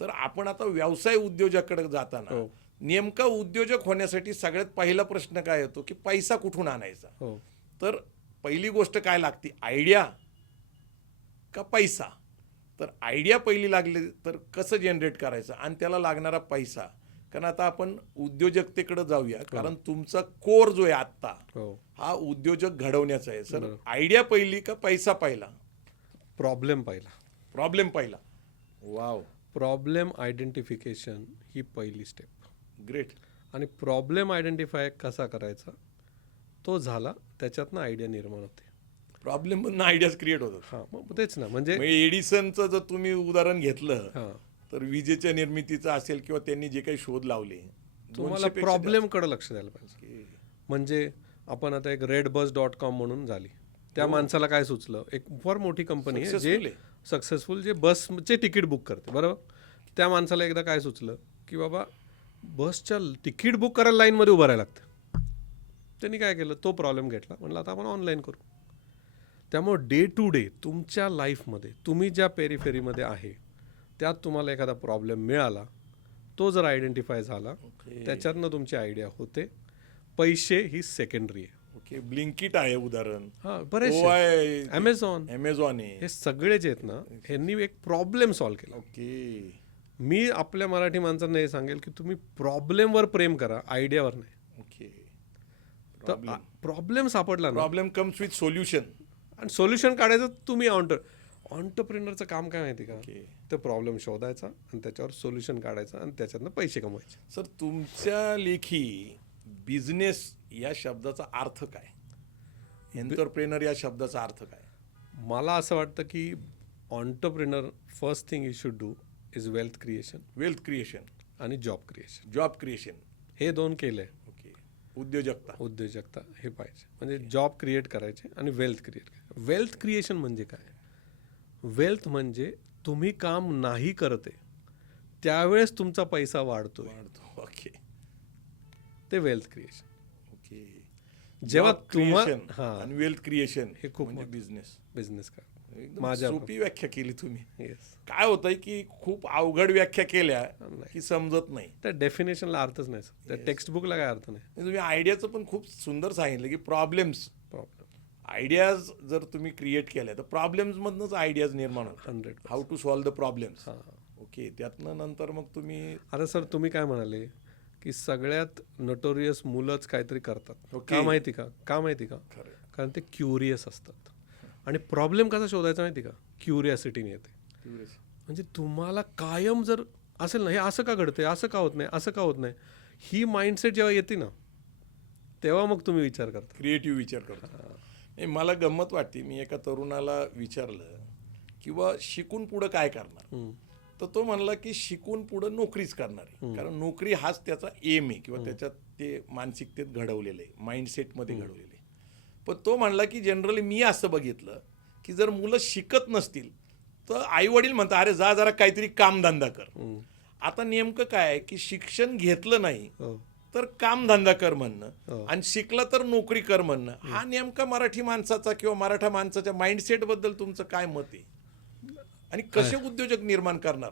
तर आपण आता व्यवसाय उद्योजकाकडे जाताना हो. नेमका उद्योजक होण्यासाठी सगळ्यात पहिला प्रश्न काय येतो की पैसा कुठून आणायचा. हो. तर पहिली गोष्ट काय लागते, आयडिया का पैसा. तर आयडिया पहिली लागली तर कसं जनरेट करायचं आणि त्याला लागणारा पैसा. कारण आता आपण उद्योजकतेकडे जाऊया, कारण तुमचा कोर जो आहे आत्ता हो. हा उद्योजक घडवण्याचा आहे. सर बरोबर. आयडिया पहिली का पैसा पहिला, प्रॉब्लेम पहिला. प्रॉब्लेम पहिला. वाव, प्रॉब्लेम आयडेंटिफिकेशन ही पहिली स्टेप. ग्रेट. आणि प्रॉब्लेम आयडेंटिफाय कसा करायचा तो झाला, त्याच्यातनं आयडिया निर्माण होते. प्रॉब्लेम पण आयडियाज क्रिएट होतात. हां, मग तेच ना, म्हणजे एडिसनचं जर तुम्ही उदाहरण घेतलं हां, तर विजेच्या निर्मितीचं असेल किंवा त्यांनी जे काही शोध लावले, तुम्हाला 200 पेक्षा प्रॉब्लेमकडे लक्ष द्यायला पाहिजे. जास्त. म्हणजे आपण आता एक redbus.com म्हणून झाली, त्या माणसाला काय सुचलं, एक फार मोठी कंपनी आहे जे Successful आहे. सक्सेसफुल, जे बसचे तिकीट बुक करते, बरोबर. त्या माणसाला एकदा काय सुचलं की बाबा बसच्या तिकीट बुक करायला लाईनमध्ये उभं राहायला लागतं. त्यांनी काय केलं, तो प्रॉब्लेम घेतला, म्हटलं आता आपण ऑनलाईन करू. त्यामुळे डे टू डे तुमच्या लाईफमध्ये तुम्ही ज्या पेरिफेरीमध्ये आहे त्यात तुम्हाला एखादा प्रॉब्लेम मिळाला, तो जर आयडेंटिफाय झाला, त्याच्यातनं तुमची आयडिया होते. पैसे ही सेकंडरी आहे. ओके, ब्लिंकिट आहे उदाहरण, हां, बरेचसे, ॲमेझॉन, अमेझॉन आहे. हे सगळे जे आहेत ना, ह्यांनी एक प्रॉब्लेम सॉल्व्ह केला. ओके, मी आपल्या मराठी माणसांना हे सांगेल की तुम्ही प्रॉब्लेमवर प्रेम करा, आयडियावर नाही. ओके. तर प्रॉब्लेम सापडला ना, प्रॉब्लेम कम्स विथ सोल्युशन. आणि सोल्युशन काढायचं. तुम्ही ऑन्टरप्रिनरचं काम काय माहिती का, ओके. तर प्रॉब्लेम शोधायचा आणि त्याच्यावर सोल्युशन काढायचं आणि त्याच्यातनं पैसे कमवायचे. सर तुमच्या लेखी बिझनेस या शब्दाचा अर्थ काय, एंटरप्रेनर या शब्दाचा अर्थ काय. मला असं वाटतं की entrepreneur first thing you should do is wealth creation wealth creation, आणि जॉब क्रिएशन. Job creation. हे दोन केले, ओके, उद्योजकता. उद्योजकता हे पाहिजे. म्हणजे जॉब क्रिएट करायचे आणि वेल्थ क्रिएट करायचे. वेल्थ क्रिएशन म्हणजे काय, वेल्थ म्हणजे तुम्ही काम नाही करते त्यावेळेस तुमचा पैसा वाढतोय, ओके. ते वेल्थ क्रिएशन. ओके, जेव्हा क्रिएशन तुम्हाला हां, आणि वेल्थ क्रिएशन हे खूप म्हणजे बिझनेस. बिझनेस का एकदम माझ्या सोपी व्याख्या केली तुम्ही. येस, काय होतंय की खूप अवघड व्याख्या केल्या नाही. की समजत नाही. त्या डेफिनेशनला अर्थच नाही सर, त्या टेक्स्ट बुकला काय अर्थ नाही. तुम्ही आयडियाचं पण खूप सुंदर सांगितलं की प्रॉब्लेम्स, प्रॉब्लेम आयडियाज जर तुम्ही क्रिएट केल्या तर प्रॉब्लेम्समधनंच आयडियाज निर्माण होतात. 100%. How to solve the problems. हां. ओके, त्यातनं नंतर मग तुम्ही आता सर तुम्ही काय म्हणाले की सगळ्यात नोटोरियस मुलंच काहीतरी करतात. ओके. का माहिती का, का माहिती का, खरं. कारण ते क्युरियस असतात. आणि प्रॉब्लेम कसा शोधायचा माहिती का, क्युरियासिटीने येते. म्हणजे तुम्हाला कायम जर असेल ना, हे असं का घडतंय, असं का होत नाही, असं का होत नाही, ही माइंडसेट जेव्हा येते ना, तेव्हा मग तुम्ही विचार करता. क्रिएटिव्ह विचार करतो. नाही, मला गंमत वाटते. मी एका तरुणाला विचारलं किंवा शिकून पुढं काय करणार, तर तो म्हणला की शिकून पुढं नोकरीच करणार आहे. कारण नोकरी हाच त्याचा एम आहे किंवा त्याच्यात ते मानसिकतेत घडवलेलं आहे, माइंडसेटमध्ये घडवलेलं आहे. पण तो म्हणला की जनरली मी असं बघितलं की जर मुलं शिकत नसतील तर आई वडील म्हणतात अरे जा जरा काहीतरी कामधंदा कर. आता नेमकं काय आहे की शिक्षण घेतलं नाही हो. तर कामधंदा कर म्हणणं हो. आणि शिकला तर नोकरी कर म्हणणं, हा नेमका मराठी माणसाचा किंवा मराठा माणसाच्या माइंडसेट बद्दल तुमचं काय मत आहे आणि कसे उद्योजक निर्माण करणार.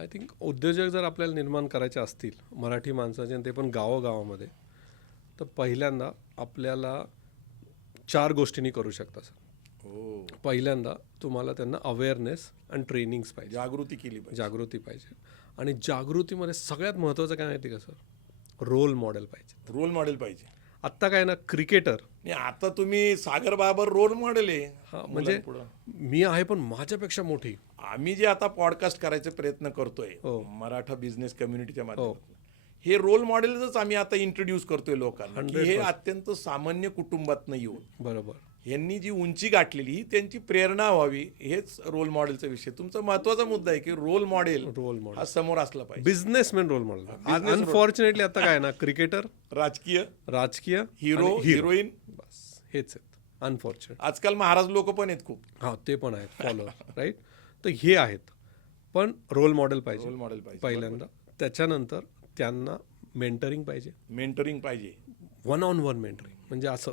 आय थिंक उद्योजक जर आपल्याला निर्माण करायचे असतील मराठी माणसाचे, आणि ते पण गावोगावामध्ये, तर पहिल्यांदा आपल्याला 4 गोष्टींनी करू शकता सर. हो, पहिल्यांदा तुम्हाला त्यांना अवेअरनेस आणि ट्रेनिंग्स पाहिजे, जागृती केली पाहिजे. जागृती पाहिजे. आणि जागृतीमध्ये सगळ्यात महत्त्वाचं काय माहिती का सर, रोल मॉडेल पाहिजे. रोल मॉडेल पाहिजे. आत्ता काय ना, क्रिकेटर, आणि आता तुम्ही सागर बाबर रोल मॉडेल आहे. हां, म्हणजे मुलांपुढं. मी आहे पण माझ्यापेक्षा मोठी. आम्ही जे आता पॉडकास्ट करायचे प्रयत्न करतोय हो. मराठा बिझनेस कम्युनिटीच्या माध्यमातून, हे रोल मॉडेलच आम्ही आता इंट्रोड्यूस करतोय लोकांना की हे 100%. अत्यंत सामान्य कुटुंबातनं येऊन बरोबर. यांनी जी उंची गाठलेली ही त्यांची प्रेरणा व्हावी, हेच रोल मॉडेलचा विषय. तुमचा महत्वाचा मुद्दा आहे की रोल मॉडेल रोल हा समोर असला पाहिजे. Businessman role model. business role. Unfortunately आता काय ना, क्रिकेटर, राजकीय राजकीय, हिरो, हिरोईन, बस हेच आहेत अनफॉर्च्युनेट. आजकाल महाराज लोक पण आहेत खूप. हां, ते पण आहेत फॉलोअर, राईट. तर हे आहेत, पण रोल मॉडेल रोल पाहिजे मॉडेल पाहिजे. पहिल्यांदा. त्याच्यानंतर त्यांना मेंटरिंग पाहिजे, मेंटरिंग पाहिजे. 1-on-1 mentoring. म्हणजे असं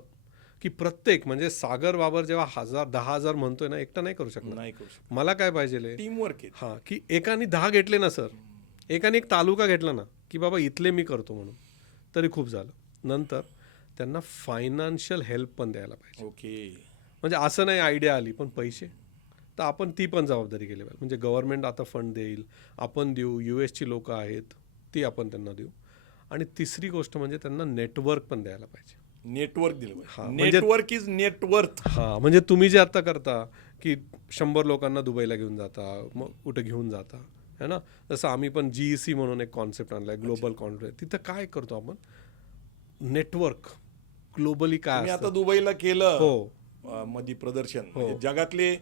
की प्रत्येक म्हणजे सागर बाबर जेव्हा 10,000 म्हणतोय ना, एकटा नाही करू शकणार. नाही करू शकत. मला काय पाहिजे टीम वर्क आहे. हां, की एकाने 10 घेतले ना सर, एकाने एक तालुका घेतला ना, की बाबा इथले मी करतो म्हणून, तरी खूप झालं. नंतर त्यांना फायनान्शियल हेल्प पण द्यायला पाहिजे. ओके. म्हणजे असं नाही आयडिया आली पण पैसे, तर आपण ती पण जबाबदारी केली पाहिजे. म्हणजे गव्हर्नमेंट आता फंड देईल, आपण देऊ, US ची लोकं आहेत ती आपण त्यांना देऊ. आणि तिसरी गोष्ट म्हणजे त्यांना नेटवर्क पण द्यायला पाहिजे. नेटवर्क दिलं हा, पाहिजे. म्हणजे- नेटवर्क इज नेटवर्थ. हां, म्हणजे तुम्ही जे आता करता की 100 लोकांना दुबईला घेऊन जाता, मग कुठे घेऊन जाता, है ना. जसं आम्ही पण GEC म्हणून एक कॉन्सेप्ट आणलाय, ग्लोबल कॉन्फरन्स. तिथं काय करतो आपण, नेटवर्क ग्लोबली काय मी असतं. आता दुबईला केलं हो मध्ये प्रदर्शन. म्हणजे जगातले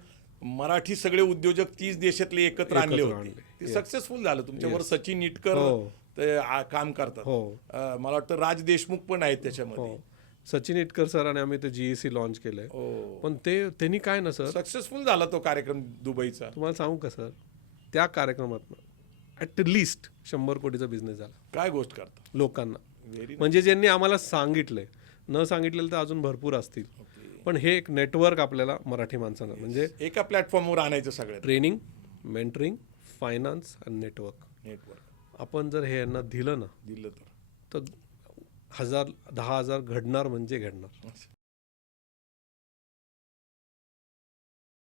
मराठी सगळे उद्योजक 30 देशातले एकत्र आणले एकत्र होते. आणले. ते Yes. सक्सेसफुल झालं. तुमच्यावर सचिन इटकर हो. ते काम करतात. हो. मला वाटतं राज देशमुख पण आहेत त्याच्यामध्ये. हो, सचिन इटकर सर आणि आम्ही ते GEC लॉन्च केलंय. हो. पण त्यांनी काय ना सर, सक्सेसफुल झाला तो कार्यक्रम दुबईचा. तुम्हाला सांगू का सर, त्या कार्यक्रमात ॲटलिस्ट 100 कोटीचा बिझनेस झाला काय गोष्ट करता. लोकांना. व्हेरी म्हणजे ज्यांनी आम्हाला सांगितलंय, न सांगितलेलं तर अजून भरपूर असतील. पण हे एक नेटवर्क आपल्याला मराठी माणसांना, म्हणजे एका प्लॅटफॉर्मवर आणायचं सगळ्यात. ट्रेनिंग, मेंटरिंग, फायनान्स आणि नेटवर्क. नेटवर्क आपण जर हे यांना दिलं ना, दिलं तर 10,000 घडणार म्हणजे घडणार. तर